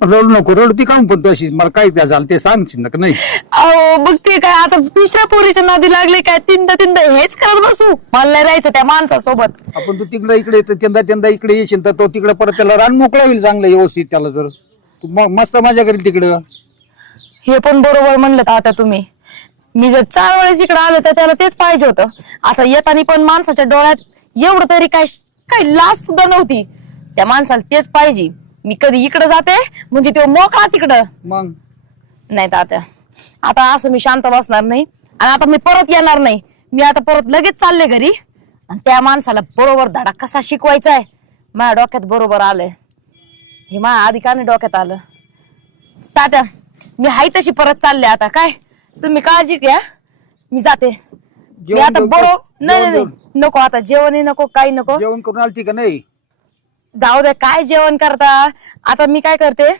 रडू नको रडू ती काम पण तू अशी मला काय त्या झालं ते सांगशील ना का नाही. अहो बघ ते काय आता दुसऱ्या पोरीच्या नादी लागले काय तीनदा हेच करत बसू. मला नाही राहायचं त्या माणसासोबत. आपण तू तिकडे इकडे येतो त्यांदा इकडे येशील तर तो तिकडे परत त्याला रान मोकळा होईल चांगलं व्यवस्थित त्याला जर तू मस्त मजा करेल तिकडं. हे पण बरोबर म्हणलं आता तुम्ही. मी जर 4 वेळेस इकडे आलो तर त्याला तेच पाहिजे होतं. आता येताना पण माणसाच्या डोळ्यात एवढं तरी काय लाज सुद्धा नव्हती. त्या माणसाला तेच पाहिजे. मी कधी इकडे जाते म्हणजे तो मोकळा तिकडं. मग नाही तर आता असं मी शांत बसणार नाही आणि आता मी परत येणार नाही. मी आता परत लगेच चालले घरी आणि त्या माणसाला बरोबर धडा कसा शिकवायचा आहे माझ्या डोक्यात बरोबर आलंय. हे माझ्या आधी का नाही डोक्यात आलं. तात्या मी हाय तशी परत चालले आता. काय तुम्ही काळजी घ्या. मी जाते. मी आता बरोबर नाही नको आता जेवणही नको काही नको. जेवण करून आलती का नाही. जाऊ द्या काय जेवण करता. आता मी काय करते